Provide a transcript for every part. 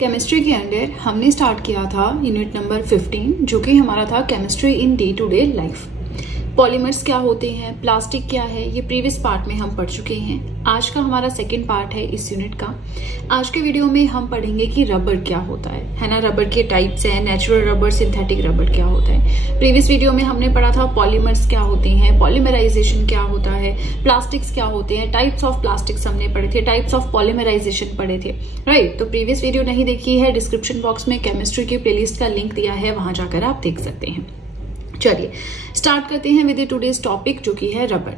Chemistry के under हमने start किया था यूनिट नंबर 15 जो कि हमारा था chemistry in day to day life. Polymers क्या होते हैं, प्लास्टिक क्या है, ये प्रीवियस पार्ट में हम पढ़ चुके हैं। आज का हमारा सेकंड पार्ट है इस यूनिट का। आज के वीडियो में हम पढ़ेंगे कि रबर क्या होता है ना। रबर के टाइप्स हैं, नेचुरल रबर, सिंथेटिक रबर क्या होता है। प्रीवियस वीडियो में हमने पढ़ा था पॉलीमर्स क्या होते हैं, पॉलीमराइजेशन क्या होता है, प्लास्टिक्स क्या होते हैं, टाइप्स ऑफ प्लास्टिक्स हमने पढ़े थे, टाइप्स ऑफ पॉलीमराइजेशन पढ़े थे, राइट। तो प्रीवियस वीडियो नहीं देखी है, डिस्क्रिप्शन बॉक्स में केमिस्ट्री की प्लेलिस्ट का लिंक दिया है, वहां जाकर आप देख सकते हैं। चलिए स्टार्ट करते हैं विद टुडेज टॉपिक जो कि है रबर।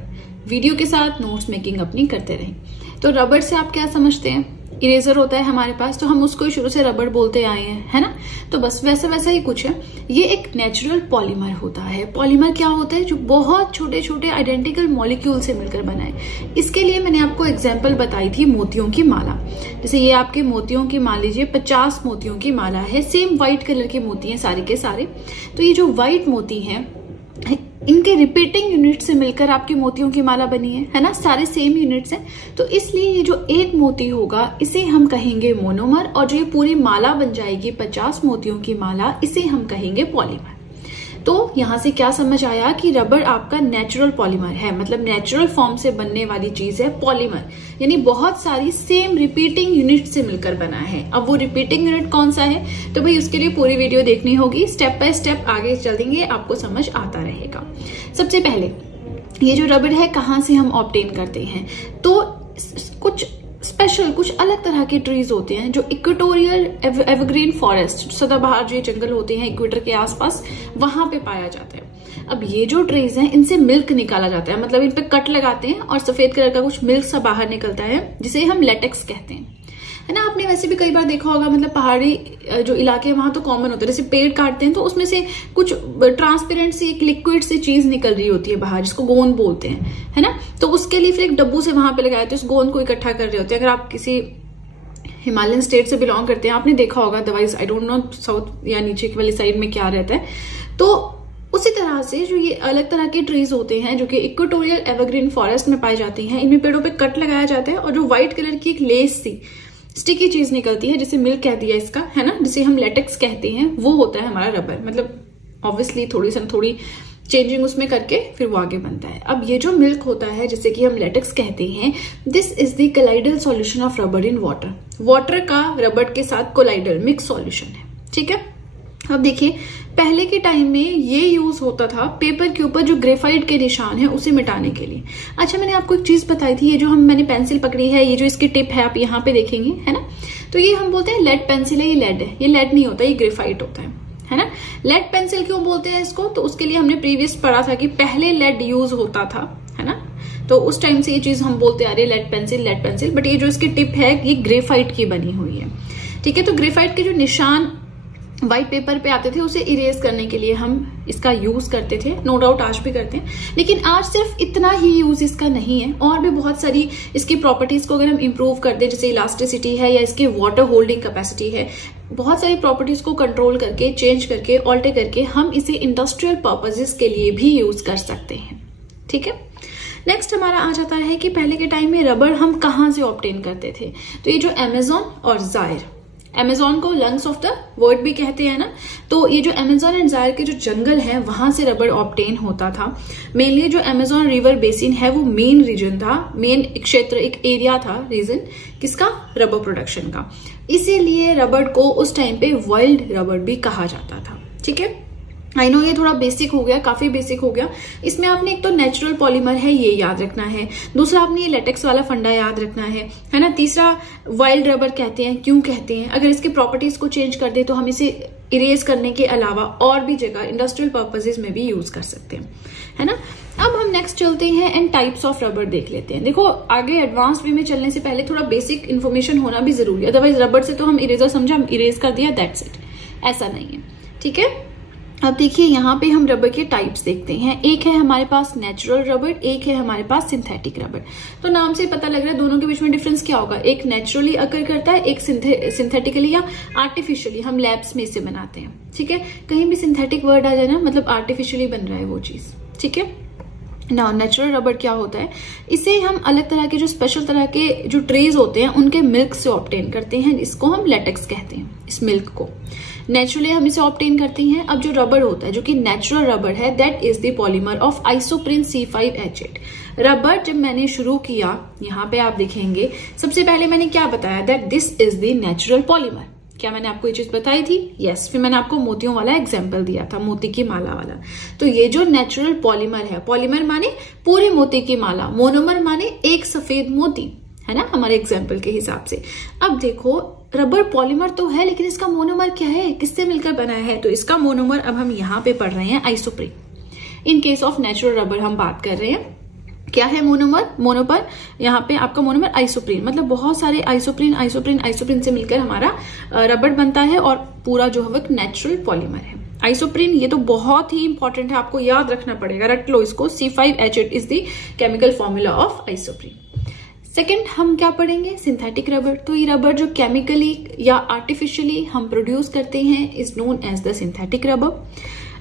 वीडियो के साथ नोट्स मेकिंग अपनी करते रहें। तो रबर से आप क्या समझते हैं, इरेजर होता है हमारे पास, तो हम उसको शुरू से रबर बोलते आए हैं, है ना। तो बस वैसा ही कुछ है। ये एक नेचुरल पॉलीमर होता है। पॉलीमर क्या होता है, जो बहुत छोटे छोटे आइडेंटिकल मॉलिक्यूल से मिलकर बना है। इसके लिए मैंने आपको एग्जांपल बताई थी मोतियों की माला। जैसे ये आपके मोतियों की मान लीजिए 50 मोतियों की माला है, सेम व्हाइट कलर के मोती हैं सारे के सारे। तो ये जो व्हाइट मोती हैं इनके रिपीटिंग यूनिट से मिलकर आपकी मोतियों की माला बनी है ना, सारे सेम यूनिट्स हैं। तो इसलिए ये जो एक मोती होगा इसे हम कहेंगे मोनोमर, और जो ये पूरी माला बन जाएगी 50 मोतियों की माला, इसे हम कहेंगे पॉलीमर। तो यहां से क्या समझ आया कि रबर आपका नेचुरल पॉलीमर है, मतलब नेचुरल फॉर्म से बनने वाली चीज है पॉलीमर, यानी बहुत सारी सेम रिपीटिंग यूनिट से मिलकर बना है। अब वो रिपीटिंग यूनिट कौन सा है, तो भाई उसके लिए पूरी वीडियो देखनी होगी, स्टेप बाय स्टेप आगे चलेंगे, आपको समझ आता रहेगा। सबसे पहले ये जो रबर है कहाँ से हम ऑब्टेन करते हैं, तो कुछ स्पेशल, कुछ अलग तरह के ट्रीज होते हैं जो इक्वेटोरियल एवरग्रीन फॉरेस्ट, सदाबहार जो जंगल होते हैं इक्वेटर के आसपास, वहां पे पाया जाता है। अब ये जो ट्रीज हैं इनसे मिल्क निकाला जाता है, मतलब इन पे कट लगाते हैं और सफेद कलर का कुछ मिल्क सा बाहर निकलता है, जिसे हम लेटेक्स कहते हैं, है ना। आपने वैसे भी कई बार देखा होगा, मतलब पहाड़ी जो इलाके हैं वहां तो कॉमन होता है, जैसे पेड़ काटते हैं तो उसमें से कुछ ट्रांसपेरेंट सी एक लिक्विड सी चीज निकल रही होती है बाहर, जिसको गोंद बोलते हैं, है ना। तो उसके लिए फिर एक डब्बू से वहां पे लगाए थे, उस गोंद को इकट्ठा कर रहे होते हैं। अगर आप किसी हिमालयन स्टेट से बिलोंग करते हैं, आपने देखा होगा, otherwise I don't know south या नीचे वाली साइड में क्या रहता है। तो उसी तरह से जो ये अलग तरह के ट्रीज होते हैं जो कि इक्वेटोरियल एवरग्रीन फॉरेस्ट में पाए जाते हैं, इनमें पेड़ों पे कट लगाया जाता है और जो व्हाइट कलर की एक लेस सी स्टिकी चीज निकलती है, जिसे मिल्क कह दिया इसका, है ना, जिसे हम लेटेक्स कहते हैं, वो होता है हमारा रबर। मतलब ऑब्वियसली थोड़ी चेंजिंग उसमें करके फिर वो आगे बनता है। अब ये जो मिल्क होता है जिसे कि हम लेटेक्स कहते हैं, this is the colloidal solution of rubber in water. Water का रबर के साथ कोलाइडल मिक्स सॉल्यूशन है, ठीक है। अब देखिए पहले के टाइम में ये यूज होता था पेपर के ऊपर जो ग्रेफाइट के निशान है उसे मिटाने के लिए। अच्छा, मैंने आपको एक चीज बताई थी, ये जो मैंने पेंसिल पकड़ी है, ये जो इसकी टिप है आप यहाँ पे देखेंगे, है ना। तो ये हम बोलते हैं लेड पेंसिल है, ये लेड है, ये लेड नहीं होता, ये ग्रेफाइट होता है ना। लेड पेंसिल क्यों बोलते हैं इसको, तो उसके लिए हमने प्रीवियस पढ़ा था कि पहले लेड यूज होता था, है ना। तो उस टाइम से ये चीज हम बोलते आ रहे लेड पेंसिल, बट ये जो इसकी टिप है ये ग्रेफाइट की बनी हुई है, ठीक है। तो ग्रेफाइट के जो निशान व्हाइट पेपर पे आते थे उसे इरेज करने के लिए हम इसका यूज करते थे, नो डाउट आज भी करते हैं। लेकिन आज सिर्फ इतना ही यूज इसका नहीं है, और भी बहुत सारी इसकी प्रॉपर्टीज को अगर हम इंप्रूव कर दें, जैसे इलास्टिसिटी है या इसकी वाटर होल्डिंग कैपेसिटी है, बहुत सारी प्रॉपर्टीज को कंट्रोल करके, चेंज करके, ऑल्टर करके हम इसे इंडस्ट्रियल पर्पजेस के लिए भी यूज कर सकते हैं, ठीक है। नेक्स्ट हमारा आ जाता है कि पहले के टाइम में रबर हम कहाँ से ऑब्टेन करते थे। तो ये जो अमेजोन और जायर, अमेजोन को लंग्स ऑफ द वर्ल्ड भी कहते हैं ना, तो ये जो अमेजोन एंड जायर के जो जंगल है वहां से रबर ऑब्टेन होता था। मेनली जो अमेजोन रिवर बेसिन है वो मेन रीजन था, मेन क्षेत्र, एक एरिया था, रीजन किसका, रबर प्रोडक्शन का। इसीलिए रबर को उस टाइम पे वाइल्ड रबर भी कहा जाता था, ठीक है। आई नो ये थोड़ा बेसिक हो गया, काफी बेसिक हो गया। इसमें आपने एक तो नेचुरल पॉलीमर है ये याद रखना है, दूसरा आपने ये लेटेक्स वाला फंडा याद रखना है ना, तीसरा वाइल्ड रबर कहते हैं, क्यों कहते हैं, अगर इसके प्रॉपर्टीज को चेंज कर दे तो हम इसे इरेज करने के अलावा और भी जगह इंडस्ट्रियल पर्पजेज में भी यूज कर सकते हैं, है ना। अब हम नेक्स्ट चलते हैं एंड टाइप्स ऑफ रबर देख लेते हैं। देखो आगे एडवांस वे में चलने से पहले थोड़ा बेसिक इन्फॉर्मेशन होना भी जरूरी है, अदरवाइज रबर से तो हम इरेजर समझा, हम इरेज कर दिया, दैट्स इट, ऐसा नहीं है, ठीक है। अब देखिए यहाँ पे हम रबर के टाइप्स देखते हैं। एक है हमारे पास नेचुरल रबर, एक है हमारे पास सिंथेटिक रबर। तो नाम से पता लग रहा है दोनों के बीच में डिफरेंस क्या होगा, एक नेचुरली अकर करता है, एक सिंथेटिकली या आर्टिफिशियली, हम लैब्स में इसे बनाते हैं, ठीक है। कहीं भी सिंथेटिक वर्ड आ जाए ना, मतलब आर्टिफिशियली बन रहा है वो चीज, ठीक है। ना नेचुरल रबर क्या होता है, इसे हम अलग तरह के जो स्पेशल तरह के जो ट्रेज होते हैं उनके मिल्क से ऑब्टेन करते हैं, इसको हम लेटेक्स कहते हैं। इस मिल्क को नेचुरली हम इसे ऑब्टेन करते हैं। अब जो रबर होता है जो कि नेचुरल रबर है, that is the polymer of isoprene C5H8। Rubber जब मैंने शुरू किया, यहाँ पे आप देखेंगे सबसे पहले मैंने क्या बताया, that this is the natural polymer. क्या मैंने आपको ये चीज बताई थी? यस। फिर मैंने आपको मोतियों वाला एग्जाम्पल दिया था, मोती की माला वाला। तो ये जो नेचुरल पॉलीमर है, पॉलीमर माने पूरे मोती की माला, मोनोमर माने एक सफेद मोती, है ना, हमारे एग्जाम्पल के हिसाब से। अब देखो रबर पॉलीमर तो है, लेकिन इसका मोनोमर क्या है, किससे मिलकर बना है? तो इसका मोनोमर अब हम यहाँ पे पढ़ रहे हैं isoprene. In case of natural rubber हम बात कर रहे हैं, क्या है मोनोमर, मोनोपर यहाँ पे आपका मोनोमर आइसोप्रीन, मतलब बहुत सारे आइसोप्रीन आइसोप्रीन आइसोप्रीन से मिलकर हमारा रबर बनता है और पूरा जो है वो नेचुरल पॉलीमर है आइसोप्रीन। ये तो बहुत ही इंपॉर्टेंट है, आपको याद रखना पड़ेगा, रट लो इसको। C5H8 is the chemical formula of isoprene. Second हम क्या पढ़ेंगे, सिंथेटिक रबर। तो ये रबर जो केमिकली या आर्टिफिशियली हम प्रोड्यूस करते हैं is known as the synthetic rubber.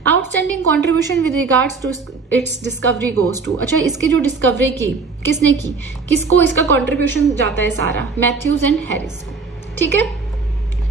Outstanding contribution with regards to its discovery goes to, अच्छा इसकी जो डिस्कवरी की किसने की, किसको इसका कॉन्ट्रीब्यूशन जाता है सारा, मैथ्यूज एंड हैरिस। ठीक है,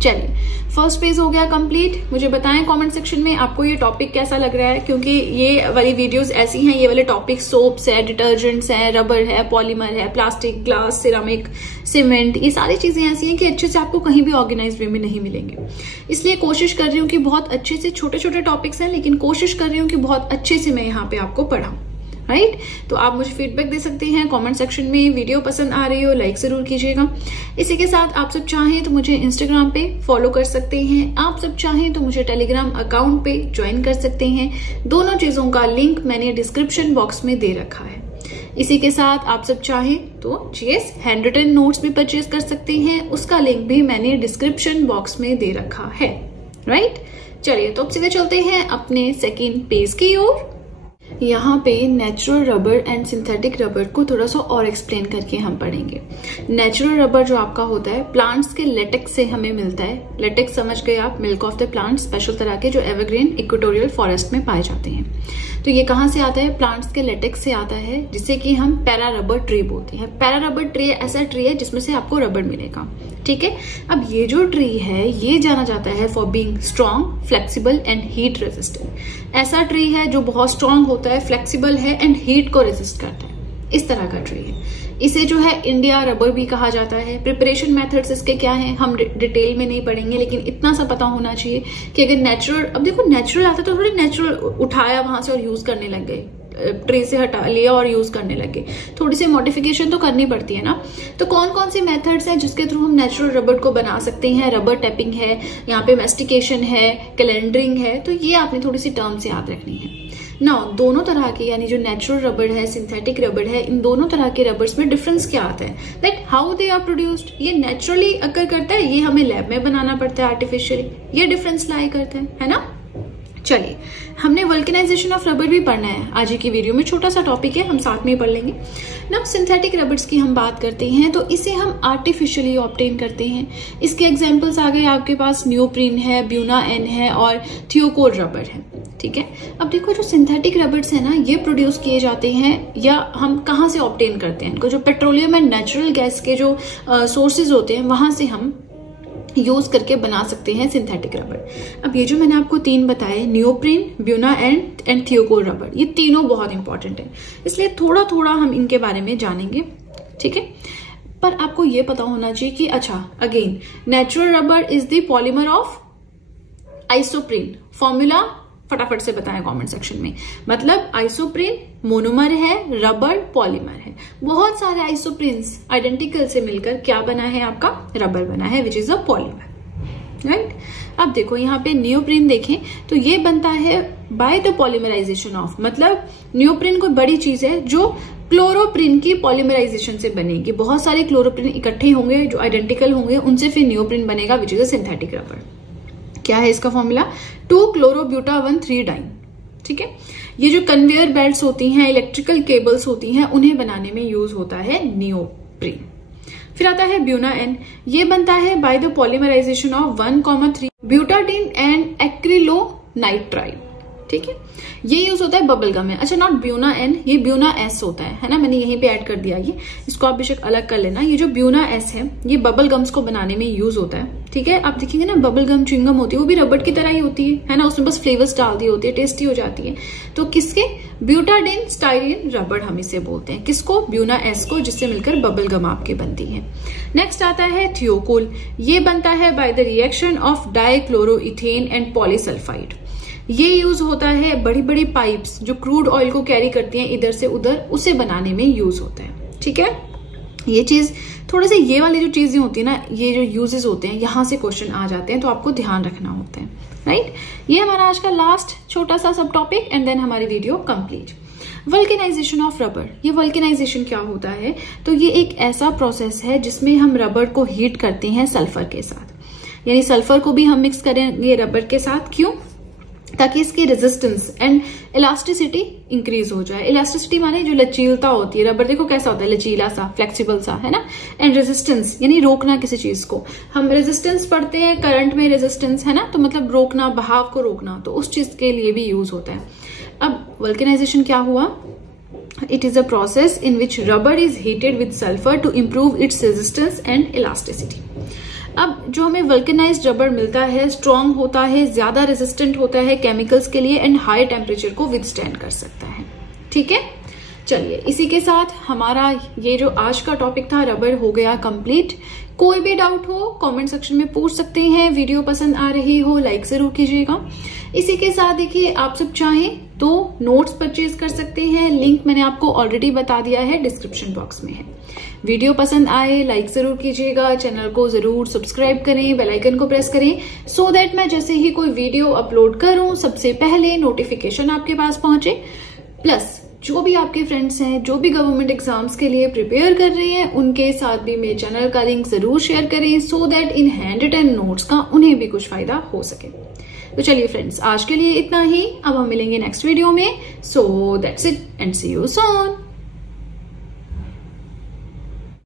चलिए फर्स्ट पेज हो गया कंप्लीट। मुझे बताएं कमेंट सेक्शन में आपको ये टॉपिक कैसा लग रहा है, क्योंकि ये वाली वीडियोस ऐसी हैं, ये वाले टॉपिक सोप्स है, डिटर्जेंट्स है, रबर है, पॉलीमर है, प्लास्टिक, ग्लास, सिरामिक, सीमेंट, ये सारी चीजें ऐसी हैं कि अच्छे से आपको कहीं भी ऑर्गेनाइज वे में नहीं मिलेंगे। इसलिए कोशिश कर रही हूँ कि बहुत अच्छे से, छोटे छोटे टॉपिक्स हैं लेकिन कोशिश कर रही हूँ कि बहुत अच्छे से मैं यहाँ पे आपको पढ़ाऊं, राइट। तो आप मुझे फीडबैक दे सकते हैं कमेंट सेक्शन में। वीडियो पसंद आ रही हो लाइक जरूर कीजिएगा। इसी के साथ आप सब चाहें तो मुझे इंस्टाग्राम पे फॉलो कर सकते हैं, आप सब चाहें तो मुझे टेलीग्राम अकाउंट पे ज्वाइन कर सकते हैं। दोनों चीजों का लिंक मैंने डिस्क्रिप्शन बॉक्स में दे रखा है। इसी के साथ आप सब चाहें तो जीएस हैंड रिटन नोट्स भी परचेज कर सकते हैं, उसका लिंक भी मैंने डिस्क्रिप्शन बॉक्स में दे रखा है, राइट। चलिए तो अब सीधे चलते हैं अपने सेकेंड पेज की ओर। यहाँ पे natural rubber and synthetic rubber को थोड़ा सा और एक्सप्लेन करके हम पढ़ेंगे। नेचुरल रबर जो आपका होता है प्लांट्स के लेटेक्स से हमें मिलता है। लेटेक्स समझ गए आप, milk of the plant, special तरह के जो एवरग्रीन इक्वेटोरियल फॉरेस्ट में पाए जाते हैं। तो ये कहाँ से आता है, प्लांट्स के लेटेक्स से आता है, जिसे कि हम पैरा रबर ट्री बोलते हैं। पैरा रबर ट्री ऐसा ट्री है जिसमें से आपको रबर मिलेगा, ठीक है। अब ये जो ट्री है ये जाना जाता है for being strong, flexible and heat resistant. ऐसा ट्री है जो बहुत स्ट्रॉन्ग होता है, फ्लेक्सिबल है एंड हीट को रेजिस्ट करता है, इस तरह का ट्री है। इसे जो है इंडिया रबर भी कहा जाता है। प्रिपरेशन मेथड्स इसके क्या हैं हम डिटेल में नहीं पढ़ेंगे, लेकिन इतना सा पता होना चाहिए कि अगर नेचुरल, अब देखो नेचुरल आता तो थोड़ी नेचुरल उठाया वहां से और यूज करने लग गए, ट्रे से हटा लिया और यूज करने लगे, थोड़ी सी मॉडिफिकेशन तो करनी पड़ती है ना। तो कौन कौन से मेथड्स हैं जिसके थ्रू हम नेचुरल रबर को बना सकते हैं। रबर टैपिंग है, यहाँ पे मेस्टिकेशन है, कैलेंडरिंग है, तो ये आपने थोड़ी सी टर्म्स याद रखनी है ना। दोनों तरह के यानी जो नेचुरल रबर है, सिंथेटिक रबर है, इन दोनों तरह के रबर्स में डिफरेंस क्या आता है, like how they are produced. ये नेचुरली अकर करता है, ये हमें लैब में बनाना पड़ता है आर्टिफिशियली, ये डिफरेंस लाई करता है ना। चलिए हमने वल्केनाइजेशन ऑफ रबर भी पढ़ना है आज की वीडियो में, छोटा सा टॉपिक है, हम साथ में ही पढ़ लेंगे ना। सिंथेटिक रबर्स की हम बात करते हैं तो इसे हम आर्टिफिशियली ऑब्टेन करते हैं। इसके एग्जांपल्स आ गए आपके पास, नियोप्रीन है, ब्यूना एन है और थियोकोल रबर है, ठीक है। अब देखो जो सिंथेटिक रबर्स है ना, ये प्रोड्यूस किए जाते हैं या हम कहाँ से ऑब्टेन करते हैं इनको, जो पेट्रोलियम एंड नेचुरल गैस के जो सोर्सेज होते हैं वहां से हम यूज करके बना सकते हैं सिंथेटिक रबर। अब ये जो मैंने आपको तीन बताए, नियोप्रीन, ब्यूना एंड थियोकोल रबर, ये तीनों बहुत इंपॉर्टेंट है, इसलिए थोड़ा थोड़ा हम इनके बारे में जानेंगे, ठीक है। पर आपको ये पता होना चाहिए कि अच्छा again natural rubber is the polymer of isoprene. Formula फटाफट से बताएं कमेंट सेक्शन में। मतलब आइसोप्रीन मोनोमर है, रबर पॉलीमर है। बहुत सारे आइसोप्रीन्स आइडेंटिकल से मिलकर क्या बना है, आपका रबर बना है, which is a polymer, right. अब देखो यहाँ पे नियोप्रीन देखें तो ये बनता है बाय द पॉलीमराइजेशन ऑफ, मतलब नियोप्रीन कोई बड़ी चीज है जो क्लोरोप्रीन की पॉलीमराइजेशन से बनेगी। बहुत सारे क्लोरोप्रीन इकट्ठे होंगे जो आइडेंटिकल होंगे, उनसे फिर नियोप्रीन बनेगा, which is a synthetic rubber. क्या है इसका फॉर्मूला, 2-chlorobuta-1,3-डाइन, ठीक है। ये जो कन्वेयर बेल्ट्स होती हैं, इलेक्ट्रिकल केबल्स होती हैं, उन्हें बनाने में यूज होता है नियोप्रीन। फिर आता है ब्यूना एन, ये बनता है by the polymerization of 1,3 butadiene and acrylonitrile, ठीक है। ये यूज होता है बबल गम में। अच्छा, नॉट ब्यूना एन, ये ब्यूना एस होता है ना, मैंने यहीं पे ऐड कर दिया। ये इसको आप बेशक अलग कर लेना। ये जो ब्यूना एस है ये बबल गम्स को बनाने में यूज होता है, ठीक है। आप देखेंगे ना बबल गम च्युइंगम होती है वो भी रबड़ की तरह ही होती है ना, उसमें बस फ्लेवर्स डाल दी होती है, टेस्टी हो जाती है। तो किसके, ब्यूटाडीन स्टाइरिन रबड़ हम इसे बोलते हैं, किसको, ब्यूना एस को, जिससे मिलकर बबल गम आपकी बनती है। नेक्स्ट आता है थियोकोल। ये बनता है by the reaction of dichloroethane and polysulfide. ये यूज होता है बड़ी बड़ी पाइप्स जो क्रूड ऑयल को कैरी करती हैं इधर से उधर, उसे बनाने में यूज होता है, ठीक है। ये चीज थोड़े से, ये वाली जो चीजें होती है ना, ये जो यूजेस होते हैं यहां से क्वेश्चन आ जाते हैं, तो आपको ध्यान रखना होता है, राइट। ये हमारा आज का लास्ट छोटा सा सब टॉपिक एंड देन हमारी video complete. Vulcanization of rubber. ये वल्केनाइजेशन क्या होता है, तो ये एक ऐसा प्रोसेस है जिसमें हम रबर को हीट करते हैं सल्फर के साथ, यानी सल्फर को भी हम मिक्स करेंगे रबर के साथ। क्यों, ताकि इसकी रेजिस्टेंस एंड इलास्टिसिटी इंक्रीज हो जाए। इलास्टिसिटी माने जो लचीलता होती है, रबर देखो कैसा होता है, लचीला सा, फ्लेक्सिबल सा, है ना। एंड रेजिस्टेंस यानी रोकना किसी चीज को, हम रेजिस्टेंस पढ़ते हैं करंट में, रेजिस्टेंस है ना, तो मतलब रोकना, बहाव को रोकना, तो उस चीज के लिए भी यूज होता है। अब वल्केनाइजेशन क्या हुआ, it is a process in which rubber is heated with sulphur to improve its resistance and elasticity. अब जो हमें वल्केनाइज्ड रबर मिलता है स्ट्रॉन्ग होता है, ज्यादा रेजिस्टेंट होता है केमिकल्स के लिए एंड हाई टेम्परेचर को विदस्टैंड कर सकता है, ठीक है। चलिए, इसी के साथ हमारा ये जो आज का टॉपिक था रबर हो गया कंप्लीट। कोई भी डाउट हो कमेंट सेक्शन में पूछ सकते हैं। वीडियो पसंद आ रही हो लाइक जरूर कीजिएगा। इसी के साथ देखिए, आप सब चाहें तो नोट्स परचेज कर सकते हैं, लिंक मैंने आपको ऑलरेडी बता दिया है, डिस्क्रिप्शन बॉक्स में है। वीडियो पसंद आए लाइक जरूर कीजिएगा, चैनल को जरूर सब्सक्राइब करें, बेल आइकन को प्रेस करें, सो दैट मैं जैसे ही कोई वीडियो अपलोड करूं सबसे पहले नोटिफिकेशन आपके पास पहुंचे। प्लस जो भी आपके फ्रेंड्स हैं जो भी गवर्नमेंट एग्जाम्स के लिए प्रिपेयर कर रहे हैं उनके साथ भी मेरे चैनल का लिंक जरूर शेयर करें, so that in hand written notes का उन्हें भी कुछ फायदा हो सके। तो चलिए फ्रेंड्स, आज के लिए इतना ही। अब हम मिलेंगे नेक्स्ट वीडियो में। So that's it and see you soon.